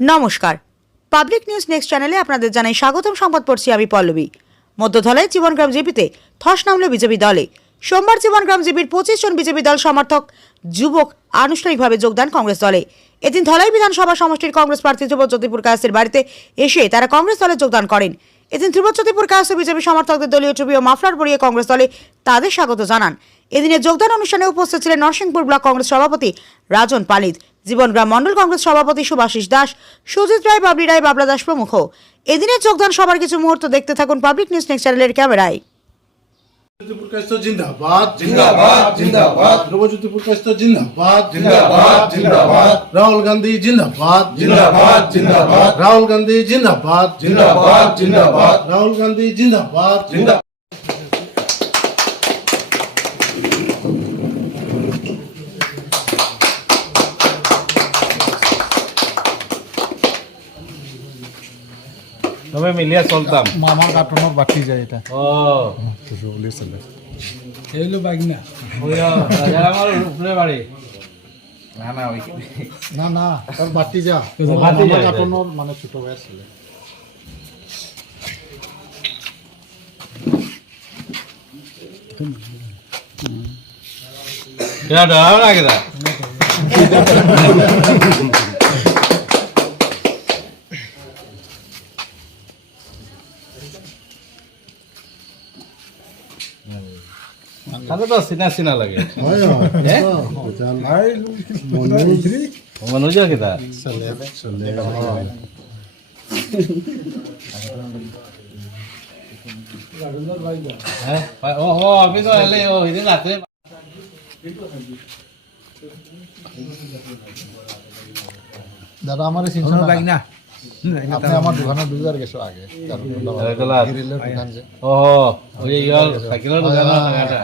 নমস্কার, public news next চ্যানেলে আপনাদের জানাই স্বাগতম। সংবাদ পড়ছি আমি পল্লবী। মধ্যধলায় জীবনগ্রাম জিপিতে ধস নামল বিজেপি দলে। সোমবার জীবনগ্রাম জিপির 25 জন বিজেপি দল সমর্থক যুবক আনুষ্ঠানিকভাবে যোগদান কংগ্রেস দলে। এদিন ধলাই বিধানসভা সমষ্টির কংগ্রেস প্রার্থী ধ্রুবজ্যোতিপুর কায়েসের বাড়িতে এসে তারা কংগ্রেস দলে যোগদান করেন। এদিন ধ্রুবজ্যোতিপুর কায়েস বিজেপি সমর্থকদের দলীয় টুপি ও মাফলার পরিয়ে কংগ্রেস দলে তাদের স্বাগত জানান। এদিনের যোগদান অনুষ্ঠানে উপস্থিত ছিলেন নরসিংপুর ব্লক কংগ্রেস সভাপতি রাজন পালিত, জীবনগ্রাম মণ্ডল কংগ্রেস সভাপতি সুভাষিস দাস, সুজিত রায়, বাবলি রায়, বাবলা দাস প্রমুখ। এদিনের যোগদান সবার কিছু মুহূর্ত দেখতে থাকুন পাবলিক নিউজ নেক্সট চ্যানেলের ক্যামেরায়। जिंदाबाद जिंदाबाद जिंदाबाद ध्रुवज्योतिपुर कायस्थ जिंदाबाद जिंदाबाद जिंदाबाद राहुल गांधी जिंदाबाद जिंदाबाद जिंदाबाद राहुल गांधी जिंदाबाद जिंदाबाद जिंदाबाद राहुल गांधी जिंदाबाद जिंदाबाद। তবে মিলিয়া চলতাম মামার কার্টুনত বাকি যায় এটা ও চলে এইলো বাগনা আমার উপরে বাড়ি না না ওই না না তার বাতি যা বাতি মামার যায়। কার্টুনত মানে ছোট হয়ে ছিল এটা আগে দা তাহলে তো সিনা সিনা লাগে মনোজ কিতা হ্যাঁ ও ও আমি তো এলে ও ইদে রাতে দাদা আমার সিনসন বাগনা আপনি আমার দোকানে 2000 গেছো আগে ও ওই ইয়ার সাইকেলের দোকান লাগাটা